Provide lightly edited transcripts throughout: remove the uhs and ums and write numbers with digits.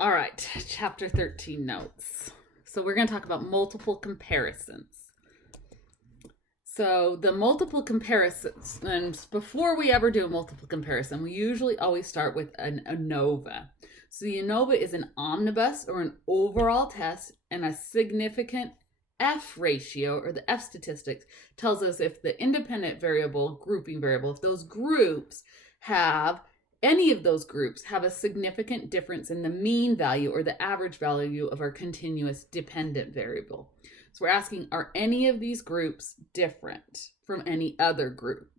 All right, chapter 13 notes. So we're going to talk about multiple comparisons. So the multiple comparisons, and before we ever do a multiple comparison, we usually always start with an ANOVA. So the ANOVA is an omnibus or an overall test, and a significant F ratio, or the F statistics, tells us if the independent variable, grouping variable, if those groups have, any of those groups have a significant difference in the mean value or the average value of our continuous dependent variable. So we're asking, are any of these groups different from any other group?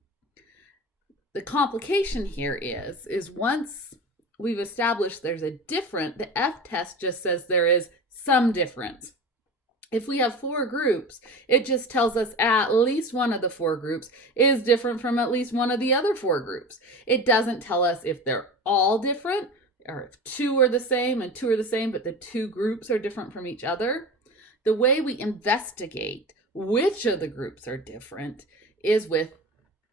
The complication here is once we've established there's a different, the F test just says there is some difference. If we have 4 groups, it just tells us at least one of the 4 groups is different from at least one of the other 4 groups. It doesn't tell us if they're all different, or if 2 are the same and 2 are the same, but the 2 groups are different from each other. The way we investigate which of the groups are different is with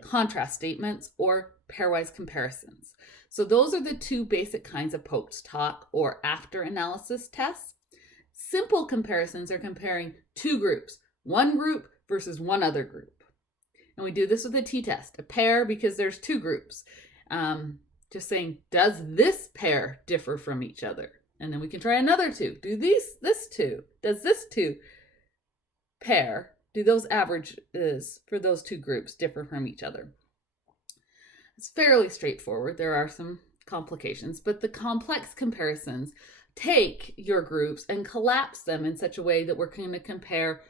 contrast statements or pairwise comparisons. So those are the 2 basic kinds of posthoc or after analysis tests. Simple comparisons are comparing 2 groups, one group versus one other group. And we do this with a t-test, a pair, because there's 2 groups. Just saying, does this pair differ from each other? And then we can try another 2. Do this 2? Does this 2 pair, do those averages for those 2 groups differ from each other? It's fairly straightforward. There are some complications, but the complex comparisons take your groups and collapse them in such a way that we're going to compare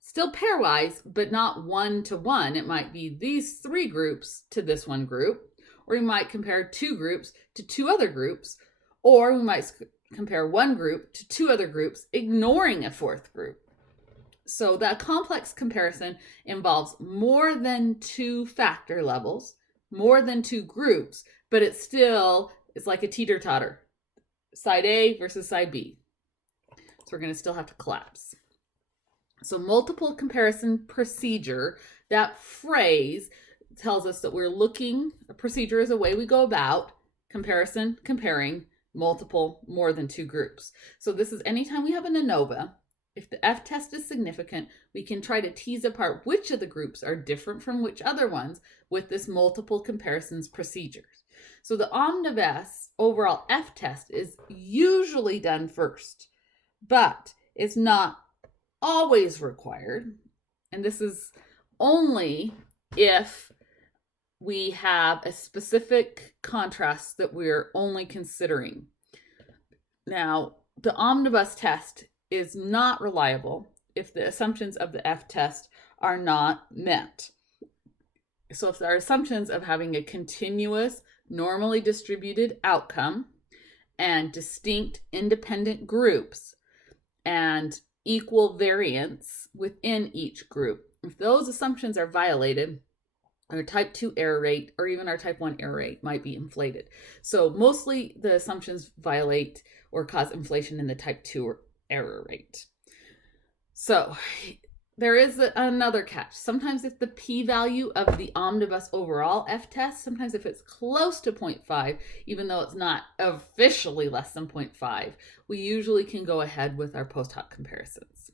still pairwise, but not 1 to 1. It might be these 3 groups to this one group, or we might compare 2 groups to 2 other groups, or we might compare 1 group to 2 other groups, ignoring a 4th group. So that complex comparison involves more than 2 factor levels, more than 2 groups, but it's like a teeter-totter. Side A versus side B. So we're going to still have to collapse. So multiple comparison procedure, that phrase tells us that we're looking, a procedure is a way we go about comparison, comparing multiple, more than 2 groups. So this is anytime we have an ANOVA, if the F test is significant, we can try to tease apart which of the groups are different from which other ones with this multiple comparisons procedures. So the omnibus overall F test is usually done first, but it's not always required. And this is only if we have a specific contrast that we're only considering. Now, the omnibus test is not reliable if the assumptions of the F test are not met. So if there are assumptions of having a continuous, normally distributed outcome and distinct independent groups and equal variance within each group, if those assumptions are violated, our type 2 error rate or even our type 1 error rate might be inflated. So mostly the assumptions violate or cause inflation in the type 2 error rate. So there is another catch. Sometimes if the p-value of the omnibus overall F test, sometimes if it's close to 0.5, even though it's not officially less than 0.5, we usually can go ahead with our post hoc comparisons.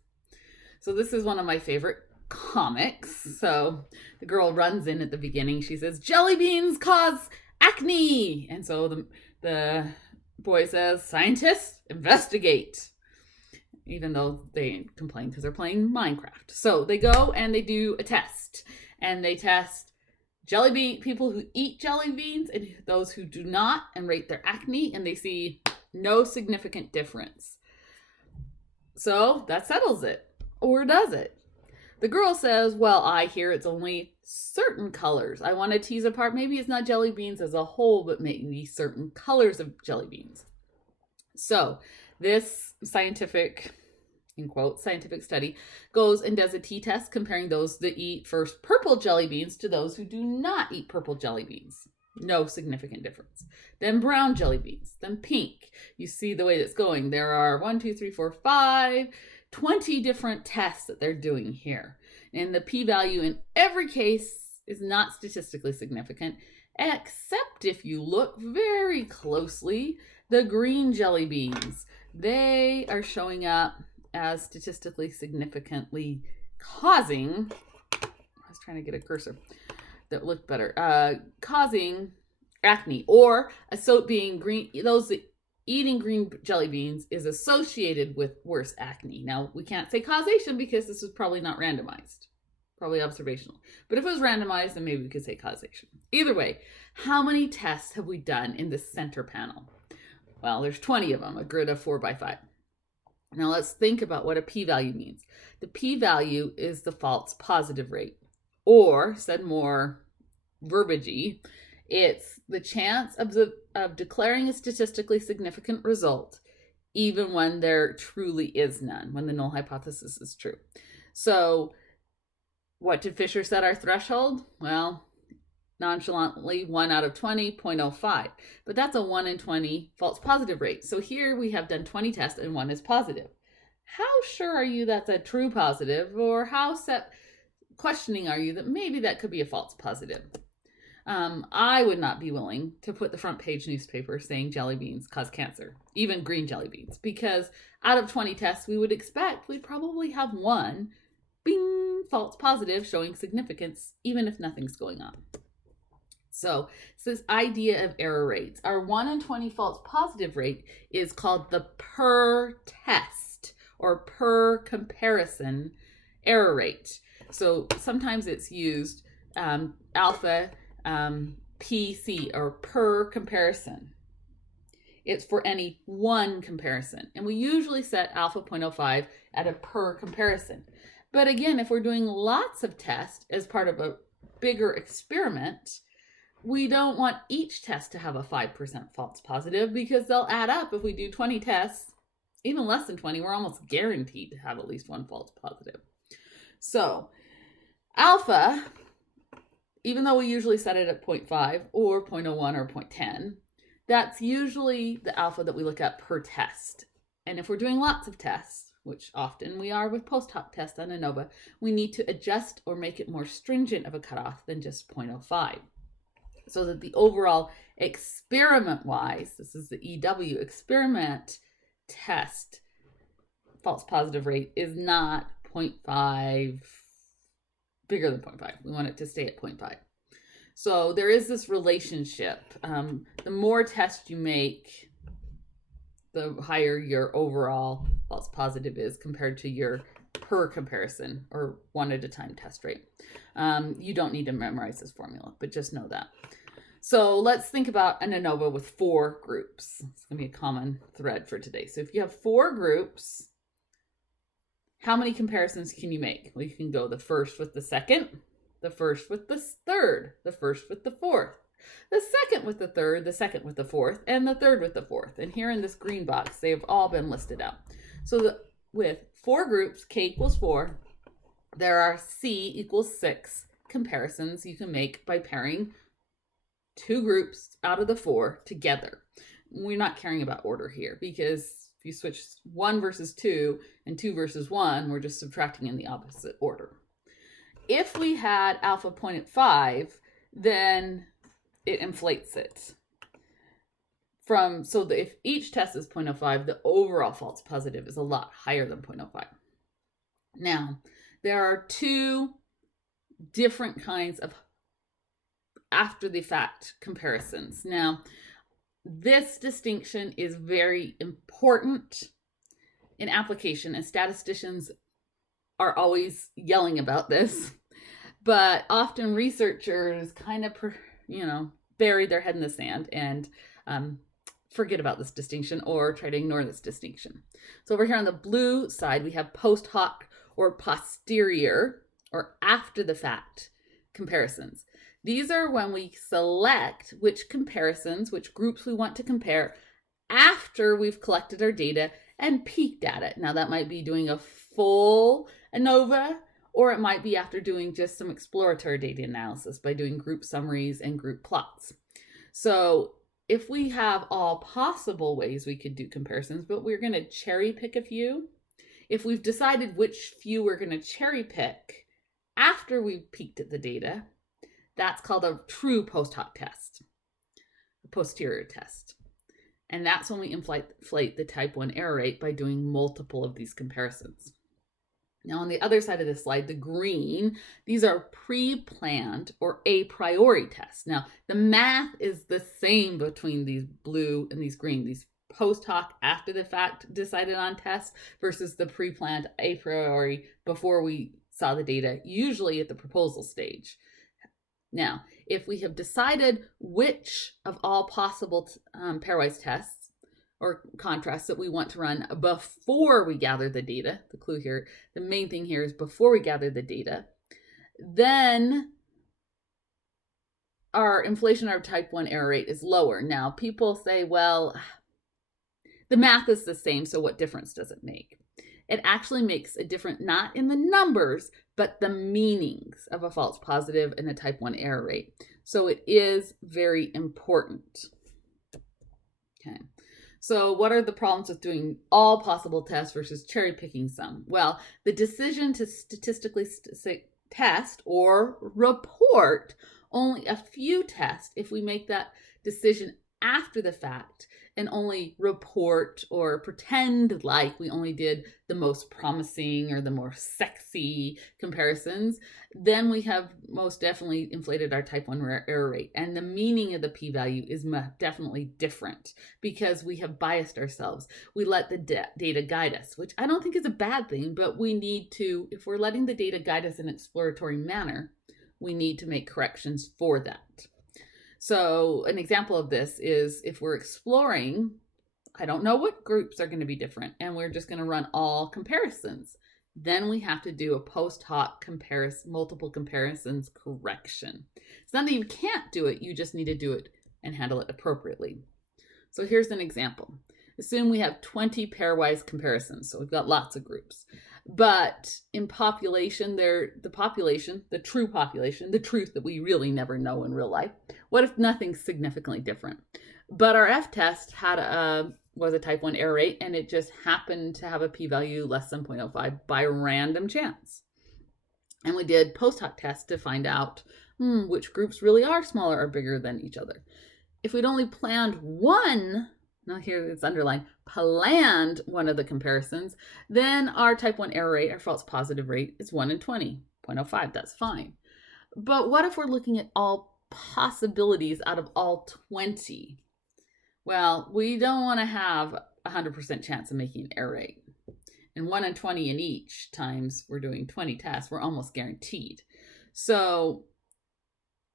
So this is one of my favorite comics. So the girl runs in at the beginning. She says, jelly beans cause acne. And so the boy says, scientists, investigate. Even though they complain because they're playing Minecraft. So they go and they do a test. And they test people who eat jelly beans and those who do not, and rate their acne, and they see no significant difference. So that settles it. Or does it? The girl says, well, I hear it's only certain colors. I want to tease apart. Maybe it's not jelly beans as a whole, but maybe certain colors of jelly beans. So this scientific, in quotes, scientific study goes and does a t-test comparing those that eat first purple jelly beans to those who do not eat purple jelly beans. No significant difference. Then brown jelly beans, then pink. You see the way that's going. There are 20 different tests that they're doing here. And the p-value in every case is not statistically significant. except if you look very closely, the green jelly beans, they are showing up as statistically significantly causing, I was trying to get a cursor that looked better, causing acne, or being green, those eating green jelly beans is associated with worse acne. Now, we can't say causation because this was probably not randomized, probably observational. But if it was randomized, then maybe we could say causation. Either way, how many tests have we done in the center panel? Well, there's 20 of them, a grid of 4 by 5. Now let's think about what a p-value means. The p-value is the false positive rate, or said more verbagey, it's the chance of declaring a statistically significant result even when there truly is none, when the null hypothesis is true. So what did Fisher set our threshold? Well, nonchalantly 1 out of 20, 0.05. But that's a 1 in 20 false positive rate. So here we have done 20 tests and 1 is positive. How sure are you that's a true positive, or how questioning are you that maybe that could be a false positive? I would not be willing to put the front page newspaper saying jelly beans cause cancer, even green jelly beans, because out of 20 tests we would expect we'd probably have 1 bing false positive showing significance, even if nothing's going on. So it's this idea of error rates. Our 1 in 20 false positive rate is called the per test or per comparison error rate. So sometimes it's used alpha PC, or per comparison. It's for any one comparison. And we usually set alpha 0.05 at a per comparison. But again, if we're doing lots of tests as part of a bigger experiment, we don't want each test to have a 5% false positive, because they'll add up. If we do 20 tests, even less than 20, we're almost guaranteed to have at least 1 false positive. So alpha, even though we usually set it at 0.5 or 0.01 or 0.10, that's usually the alpha that we look at per test. And if we're doing lots of tests, which often we are with Posthoc Tests on ANOVA, we need to adjust or make it more stringent of a cutoff than just 0.05. So that the overall experiment-wise, this is the EW, experiment test false positive rate is not 0.5, bigger than 0.5. We want it to stay at 0.5. So there is this relationship. The more tests you make, the higher your overall false positive is compared to your per comparison or 1 at a time test rate. You don't need to memorize this formula, but just know that. So let's think about an ANOVA with 4 groups. It's going to be a common thread for today. So if you have 4 groups, how many comparisons can you make? Well, you can go the first with the second, the first with the third, the first with the fourth, the second with the third, the second with the fourth, and the third with the fourth. And here in this green box, they have all been listed out. So with 4 groups, K equals 4, there are C equals 6 comparisons you can make by pairing 2 groups out of the 4 together. We're not caring about order here, because if you switch 1 versus 2 and 2 versus 1, we're just subtracting in the opposite order. If we had alpha 0.5, then it inflates it. So if each test is 0.05, the overall false positive is a lot higher than 0.05. Now, there are 2 different kinds of after the fact comparisons. Now, this distinction is very important in application, and statisticians are always yelling about this, but often researchers kind of, bury their head in the sand and forget about this distinction or try to ignore this distinction. So over here on the blue side, we have post hoc or posterior or after the fact comparisons. These are when we select which comparisons, which groups we want to compare after we've collected our data and peeked at it. Now that might be doing a full ANOVA, or it might be after doing just some exploratory data analysis by doing group summaries and group plots. So if we have all possible ways we could do comparisons, but we're going to cherry pick a few, if we've decided which few we're going to cherry pick after we've peeked at the data, That's called a true post hoc test, a posterior test. And that's when we inflate the type 1 error rate by doing multiple of these comparisons. Now, on the other side of this slide, the green, these are pre-planned or a priori tests. Now, the math is the same between these blue and these green, these post hoc after the fact decided on tests versus the pre-planned a priori before we saw the data, usually at the proposal stage. Now, if we have decided which of all possible pairwise tests or contrasts that we want to run before we gather the data, the clue here, the main thing here is before we gather the data, then our inflation of type 1 error rate is lower. Now, people say, well, the math is the same, so what difference does it make? It actually makes a difference, not in the numbers, but the meanings of a false positive and a type 1 error rate. So it is very important. Okay. So what are the problems with doing all possible tests versus cherry picking some? Well, the decision to statistically test or report only a few tests, if we make that decision after the fact and only report or pretend like we only did the most promising or the more sexy comparisons, then we have most definitely inflated our type 1 error rate. And the meaning of the p-value is definitely different because we have biased ourselves. We let the data guide us, which I don't think is a bad thing, but we need to, if we're letting the data guide us in an exploratory manner, we need to make corrections for that. So an example of this is if we're exploring, I don't know what groups are going to be different, and we're just going to run all comparisons. Then we have to do a post hoc multiple comparisons correction. It's not that you can't do it, you just need to do it and handle it appropriately. So here's an example. Assume we have 20 pairwise comparisons, so we've got lots of groups. But in population, the true population, the truth that we really never know in real life, what if nothing's significantly different? But our F-test was a type 1 error rate, and it just happened to have a p-value less than 0.05 by random chance. And we did post hoc tests to find out which groups really are smaller or bigger than each other. If we'd only planned one, now here it's underlined, planned one of the comparisons, then our type 1 error rate, our false positive rate, is 1 in 20, 0.05, that's fine. But what if we're looking at all possibilities out of all 20? Well, we don't want to have 100% chance of making an error rate. And 1 in 20 in each times we're doing 20 tests, we're almost guaranteed. So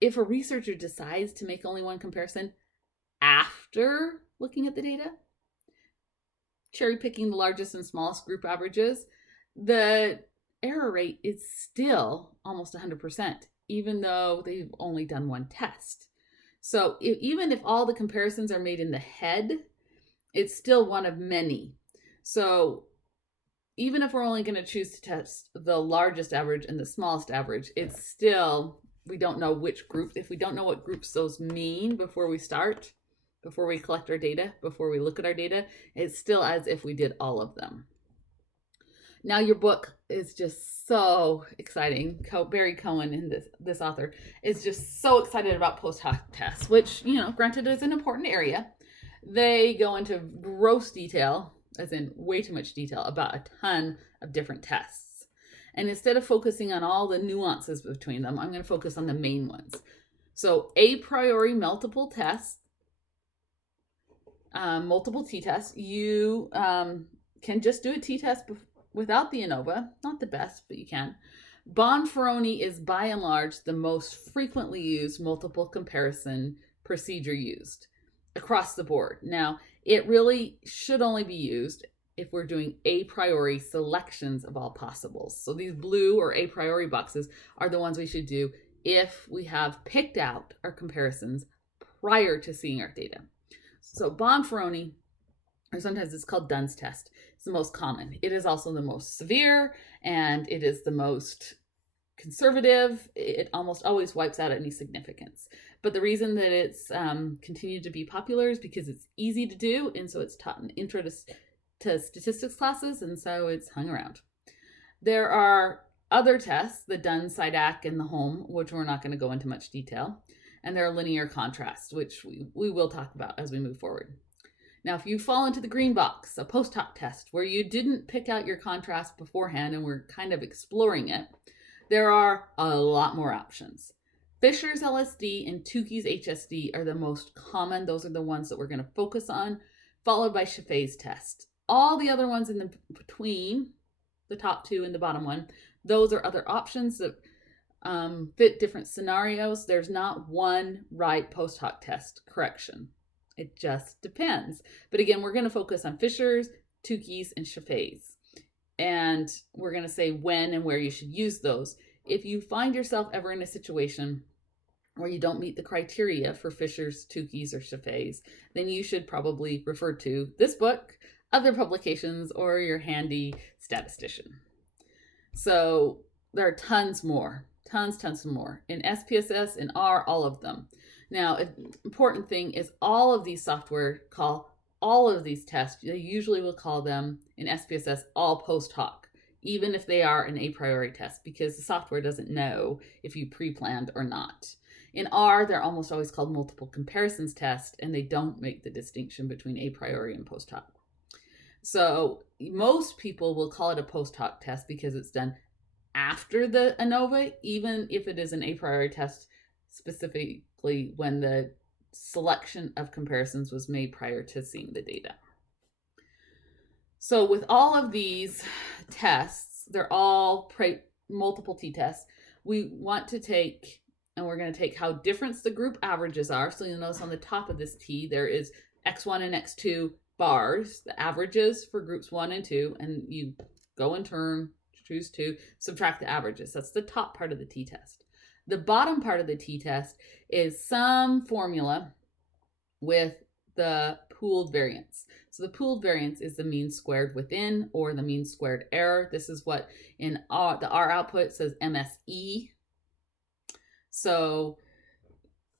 if a researcher decides to make only one comparison after looking at the data, cherry picking the largest and smallest group averages, the error rate is still almost 100%, even though they've only done one test. So even if all the comparisons are made in the head, it's still one of many. So even if we're only going to choose to test the largest average and the smallest average, it's still, we don't know which group, if we don't know what groups those mean before we start, before we collect our data, before we look at our data, it's still as if we did all of them. Now your book is just so exciting. Barry Cohen, and this author, is just so excited about post hoc tests, which, granted is an important area. They go into gross detail, as in way too much detail, about a ton of different tests. And instead of focusing on all the nuances between them, I'm going to focus on the main ones. So a priori multiple tests, multiple t-tests, you can just do a t-test without the ANOVA. Not the best, but you can. Bonferroni is by and large the most frequently used multiple comparison procedure used across the board. Now, it really should only be used if we're doing a priori selections of all possibles. So these blue or a priori boxes are the ones we should do if we have picked out our comparisons prior to seeing our data. So Bonferroni, or sometimes it's called Dunn's test, is the most common. It is also the most severe, and it is the most conservative. It almost always wipes out any significance. But the reason that it's continued to be popular is because it's easy to do, and so it's taught in intro to statistics classes, and so it's hung around. There are other tests, the Dunn, SIDAC, and the Home, which we're not going to go into much detail. And there are linear contrasts, which we will talk about as we move forward. Now, if you fall into the green box, a post-hoc test, where you didn't pick out your contrast beforehand and we're kind of exploring it, there are a lot more options. Fisher's LSD and Tukey's HSD are the most common. Those are the ones that we're going to focus on, followed by Chaffee's test. All the other ones in the between, the top two and the bottom one, those are other options that fit different scenarios. There's not one right post-hoc test correction. It just depends. But again, we're going to focus on Fisher's, Tukey's, and Chaffee's. And we're going to say when and where you should use those. If you find yourself ever in a situation where you don't meet the criteria for Fisher's, Tukey's, or Chaffee's, then you should probably refer to this book, other publications, or your handy statistician. So there are tons more. Tons more. In SPSS, in R, all of them. Now, an important thing is all of these software call all of these tests, they usually will call them in SPSS all post hoc, even if they are an a priori test, because the software doesn't know if you pre-planned or not. In R, they're almost always called multiple comparisons test, and they don't make the distinction between a priori and post hoc. So most people will call it a post hoc test because it's done after the ANOVA, even if it is an a priori test, specifically when the selection of comparisons was made prior to seeing the data. So with all of these tests, they're all multiple t-tests. We want to take, and we're going to take how different the group averages are. So you'll notice on the top of this T, there is X1 and X2 bars, the averages for groups 1 and 2, and you go in turn, choose 2, subtract the averages. That's the top part of the t-test. The bottom part of the t-test is some formula with the pooled variance. So the pooled variance is the mean squared within, or the mean squared error. This is what in the R output says MSE. So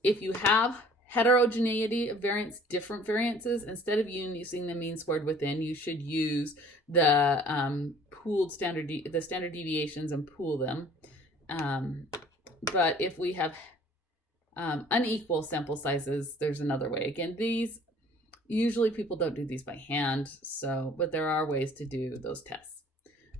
if you have heterogeneity of variance, different variances, instead of using the mean squared within, you should use the pooled standard deviations and pool them. But if we have unequal sample sizes, there's another way. Again, these usually people don't do these by hand, but there are ways to do those tests.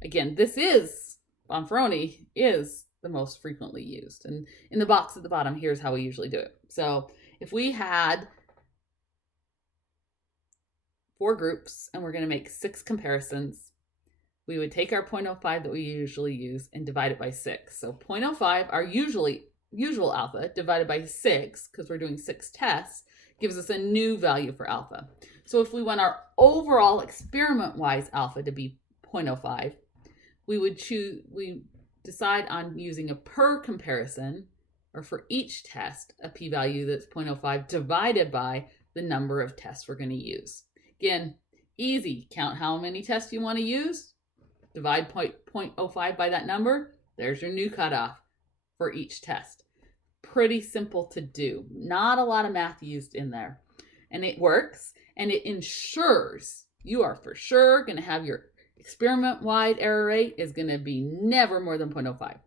Again, this is Bonferroni is the most frequently used, and in the box at the bottom, here's how we usually do it. So if we had 4 groups and we're going to make 6 comparisons, we would take our 0.05 that we usually use and divide it by 6. So 0.05, our usual alpha, divided by 6, because we're doing 6 tests, gives us a new value for alpha. So if we want our overall experiment-wise alpha to be 0.05, we decide on using a per comparison, or for each test, a p-value that's 0.05 divided by the number of tests we're going to use. Again, easy. Count how many tests you want to use, divide 0.05 by that number, there's your new cutoff for each test. Pretty simple to do. Not a lot of math used in there. And it works, and it ensures you are for sure going to have your experiment-wide error rate is going to be never more than 0.05.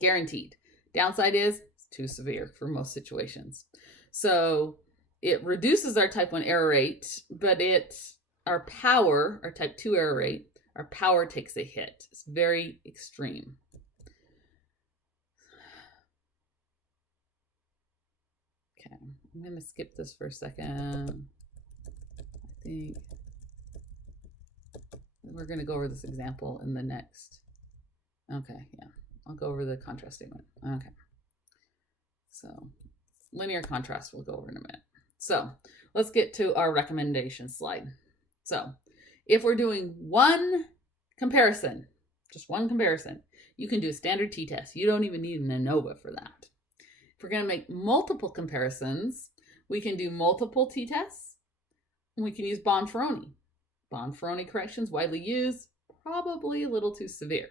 Guaranteed. Downside is it's too severe for most situations. So it reduces our type 1 error rate, but our power, our type 2 error rate, our power takes a hit. It's very extreme. Okay, I'm going to skip this for a second. I think we're going to go over this example in the next. Okay, yeah, I'll go over the contrast statement. Okay, so linear contrast we'll go over in a minute. So let's get to our recommendation slide. So if we're doing one comparison, just one comparison, you can do a standard t-test. You don't even need an ANOVA for that. If we're going to make multiple comparisons, we can do multiple t-tests, and we can use Bonferroni. Bonferroni corrections, widely used, probably a little too severe.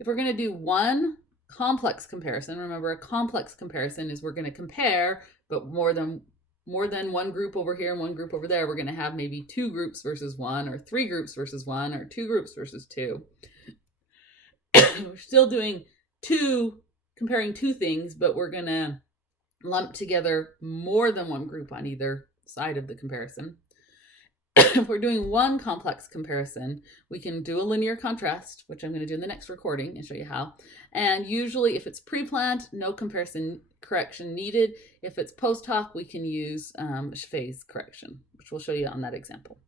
If we're going to do one complex comparison, remember a complex comparison is we're going to compare, but more than one group over here and one group over there. We're going to have maybe 2 groups versus 1, or 3 groups versus 1, or 2 groups versus 2. We're still doing comparing two things, but we're going to lump together more than one group on either side of the comparison. If we're doing one complex comparison, we can do a linear contrast, which I'm going to do in the next recording and show you how. And usually if it's pre-planned, no comparison correction needed. If it's post-hoc, we can use phase correction, which we'll show you on that example.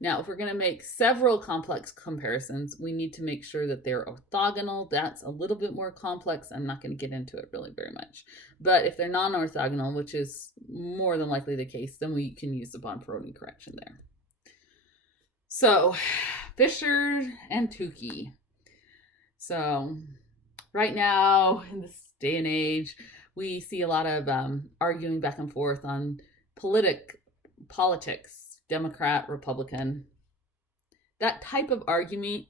Now, if we're going to make several complex comparisons, we need to make sure that they're orthogonal. That's a little bit more complex. I'm not going to get into it really very much. But if they're non-orthogonal, which is more than likely the case, then we can use the Bonferroni correction there. So, Fisher and Tukey. So, right now, in this day and age, we see a lot of arguing back and forth on politics. Democrat, Republican. That type of argument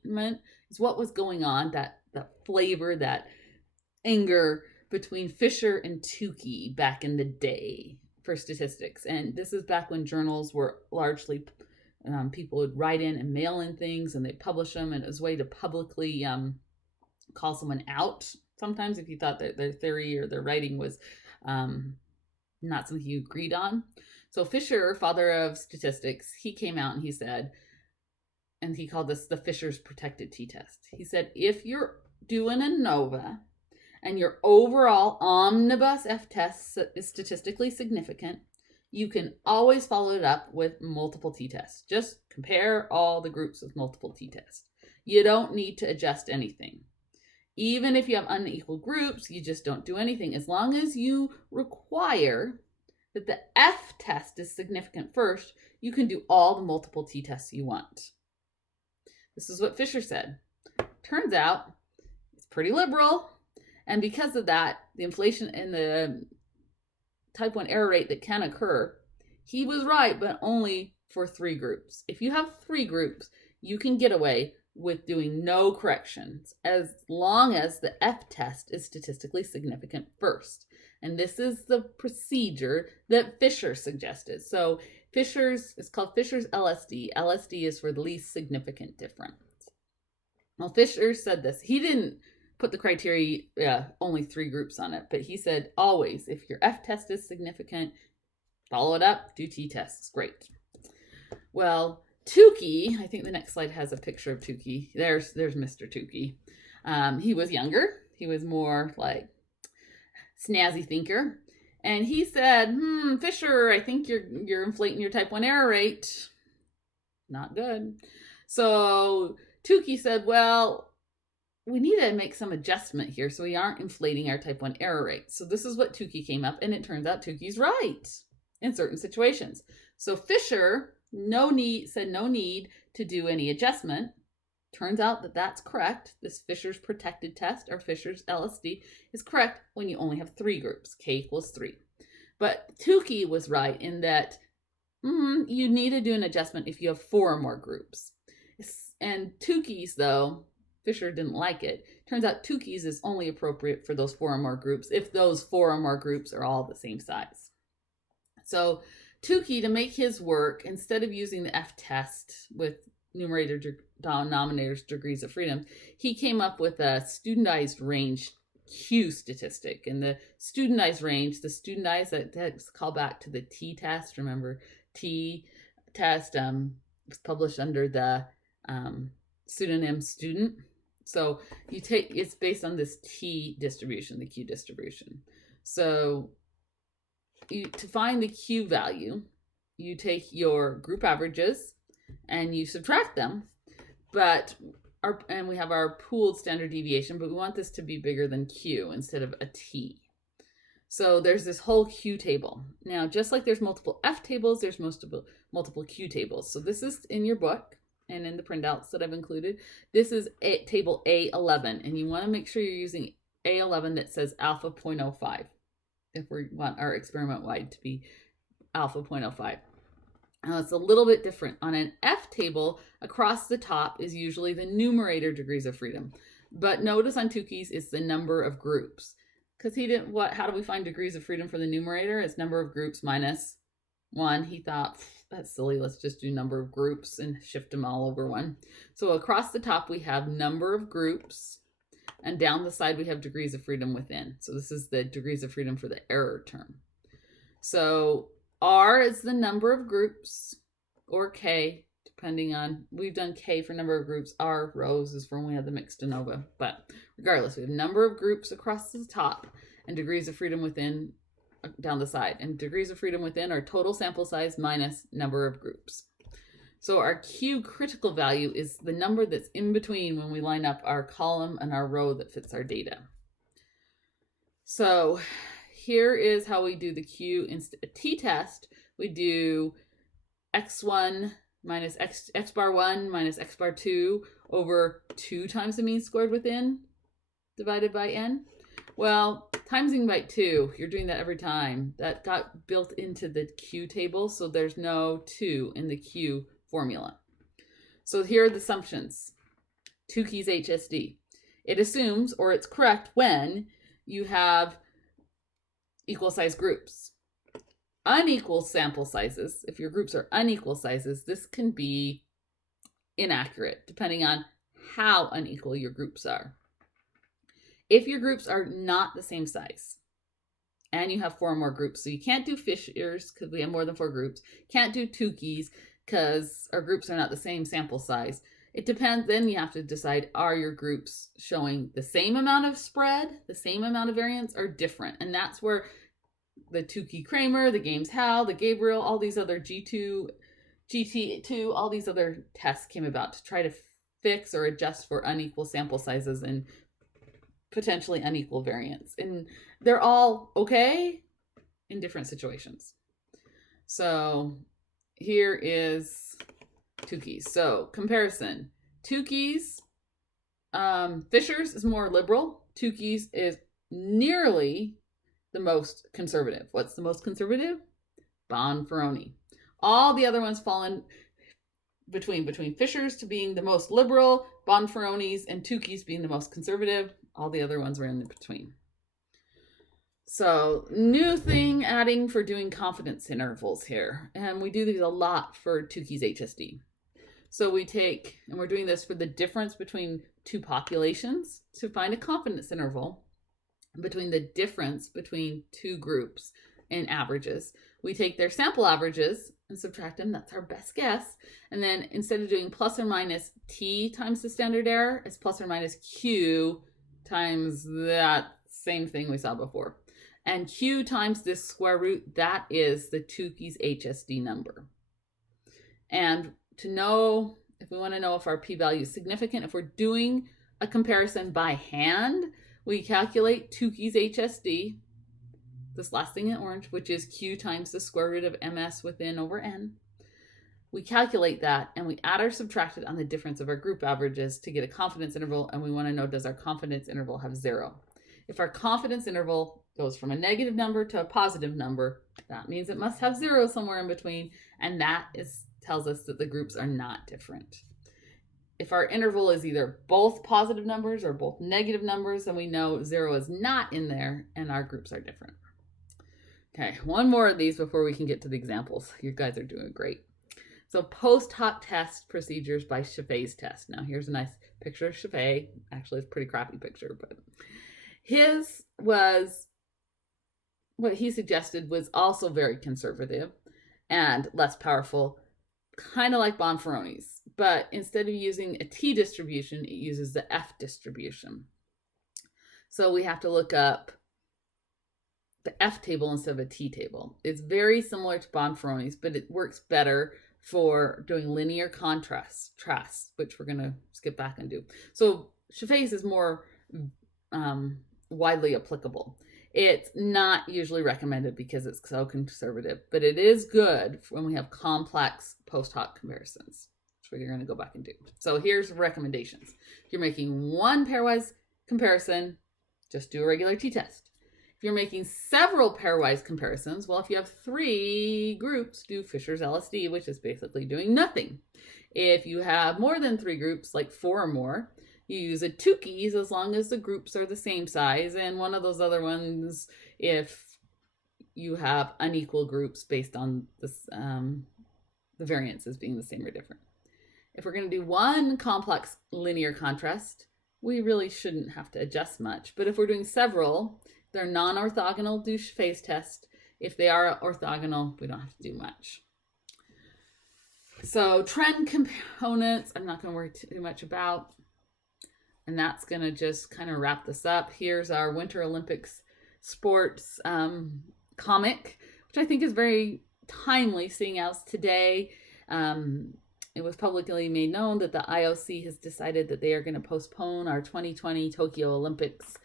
is what was going on, that flavor, that anger between Fisher and Tukey back in the day for statistics. And this is back when journals were largely, people would write in and mail in things and they'd publish them, and it was a way to publicly call someone out sometimes if you thought that their theory or their writing was not something you agreed on. So Fisher, father of statistics, he came out and he said, and he called this the Fisher's protected t-test. He said, if you're doing ANOVA and your overall omnibus f-test is statistically significant, you can always follow it up with multiple t-tests. Just compare all the groups with multiple t-tests. You don't need to adjust anything. Even if you have unequal groups, you just don't do anything. As long as you require that the f-test is significant first, you can do all the multiple t-tests you want. This is what Fisher said. Turns out, it's pretty liberal, and because of that, the inflation and the type 1 error rate that can occur, he was right, but only for 3 groups. If you have 3 groups, you can get away with doing no corrections as long as the f-test is statistically significant first. And this is the procedure that Fisher suggested. So it's called Fisher's LSD. LSD is for the least significant difference. Well, Fisher said this. He didn't put the criteria, only 3 groups on it, but he said always, if your f-test is significant, follow it up, do t-tests. Great. Well, Tukey, I think the next slide has a picture of Tukey. There's Mr. Tukey. He was younger. He was more like snazzy thinker. And he said, Fisher, I think you're inflating your type 1 error rate. Not good. So Tukey said, well, we need to make some adjustment here so we aren't inflating our type 1 error rate. So this is what Tukey came up, and it turns out Tukey's right in certain situations. So Fisher said no need to do any adjustment. Turns out that that's correct. This Fisher's protected test, or Fisher's LSD, is correct when you only have 3 groups, k equals 3. But Tukey was right in that you need to do an adjustment if you have 4 or more groups. And Tukey's, though, Fisher didn't like it. Turns out Tukey's is only appropriate for those 4 or more groups if those 4 or more groups are all the same size. So Tukey, to make his work, instead of using the f-test with numerator denominators degrees of freedom, he came up with a studentized range Q statistic. And the studentized range, that's called back to the t-test. Remember, t-test was published under the pseudonym student. So it's based on this T distribution, the Q distribution. So to find the Q value, you take your group averages and you subtract them, and we have our pooled standard deviation, but we want this to be bigger than Q instead of a T. So there's this whole Q table. Now, just like there's multiple F tables, there's multiple Q tables. So this is in your book and in the printouts that I've included. This is table A11, and you want to make sure you're using A11 that says alpha 0.05 if we want our experiment wide to be alpha 0.05. Now, it's a little bit different. On an F table, across the top is usually the numerator degrees of freedom. But notice on Tukey's, it's the number of groups. Because how do we find degrees of freedom for the numerator? It's number of groups minus 1. He thought, that's silly, let's just do number of groups and shift them all over 1. So across the top, we have number of groups And down the side, we have degrees of freedom within. So this is the degrees of freedom for the error term. So R is the number of groups, or K, depending on, we've done K for number of groups. R, rows, is for when we have the mixed ANOVA. But regardless, we have number of groups across the top and degrees of freedom within down the side. And degrees of freedom within are total sample size minus number of groups. So our Q critical value is the number that's in between when we line up our column and our row that fits our data. So here is how we do the Q in a t-test. We do x1 minus x bar 1 minus x bar 2 over 2 times the mean squared within divided by n. Well, timesing by 2, you're doing that every time. That got built into the Q table, so there's no 2 in the Q formula. So here are the assumptions. Tukey's HSD. It assumes, or it's correct when you have equal size groups. Unequal sample sizes, if your groups are unequal sizes, this can be inaccurate depending on how unequal your groups are. If your groups are not the same size and you have 4 or more groups, so you can't do Fishers because we have more than 4 groups, can't do Tukeys because our groups are not the same sample size. It depends, then you have to decide, are your groups showing the same amount of spread, the same amount of variance, or different? And that's where the Tukey Kramer, the Games Hal, the Gabriel, all these other G2, GT2, all these other tests came about to try to fix or adjust for unequal sample sizes and potentially unequal variance. And they're all okay in different situations. So here is Tukey's. So comparison. Tukey's, Fishers is more liberal. Tukey's is nearly the most conservative. What's the most conservative? Bonferroni. All the other ones fall in between Fishers to being the most liberal, Bonferroni's and Tukey's being the most conservative. All the other ones were in between. So new thing adding for doing confidence intervals here. And we do these a lot for Tukey's HSD. So we take, and we're doing this for the difference between 2 populations to find a confidence interval between the difference between 2 groups and averages. We take their sample averages and subtract them. That's our best guess. And then instead of doing plus or minus t times the standard error, it's plus or minus q times that same thing we saw before. And q times this square root, that is the Tukey's HSD number. And to know, if we want to know if our p-value is significant, if we're doing a comparison by hand, we calculate Tukey's HSD, this last thing in orange, which is q times the square root of ms within over n. We calculate that and we add or subtract it on the difference of our group averages to get a confidence interval, and we want to know, does our confidence interval have 0? If our confidence interval goes from a negative number to a positive number, that means it must have 0 somewhere in between, and that tells us that the groups are not different. If our interval is either both positive numbers or both negative numbers, then we know 0 is not in there and our groups are different. Okay, one more of these before we can get to the examples. You guys are doing great. So Posthoc test procedures by Chaffee's test. Now here's a nice picture of Chaffee. Actually, it's a pretty crappy picture, but his was, what he suggested was also very conservative and less powerful, kind of like Bonferroni's, but instead of using a T distribution, it uses the F distribution. So we have to look up the F table instead of a T table. It's very similar to Bonferroni's, but it works better for doing linear contrast, which we're going to skip back and do. So Chaffee's is more widely applicable. It's not usually recommended because it's so conservative, but it is good when we have complex post-hoc comparisons, which we're going to go back and do. So here's recommendations. If you're making one pairwise comparison, just do a regular t-test. If you're making several pairwise comparisons, well, if you have 3 groups, do Fisher's LSD, which is basically doing nothing. If you have more than 3 groups, like 4 or more, you use a Tukey's as long as the groups are the same size, and one of those other ones if you have unequal groups based on this, the variances being the same or different. If we're going to do one complex linear contrast, we really shouldn't have to adjust much. But if we're doing several, they're non-orthogonal, do phase test. If they are orthogonal, we don't have to do much. So trend components, I'm not going to worry too much about. And that's going to just kind of wrap this up. Here's our Winter Olympics sports comic, which I think is very timely, seeing as today it was publicly made known that the IOC has decided that they are going to postpone our 2020 Tokyo Olympics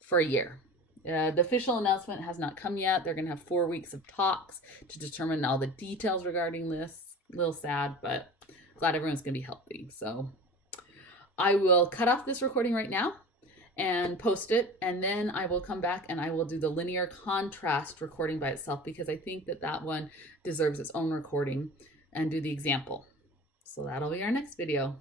for a year. The official announcement has not come yet. They're going to have 4 weeks of talks to determine all the details regarding this. A little sad, but glad everyone's going to be healthy. So I will cut off this recording right now and post it, and then I will come back and I will do the linear contrast recording by itself, because I think that that one deserves its own recording, and do the example. So that'll be our next video.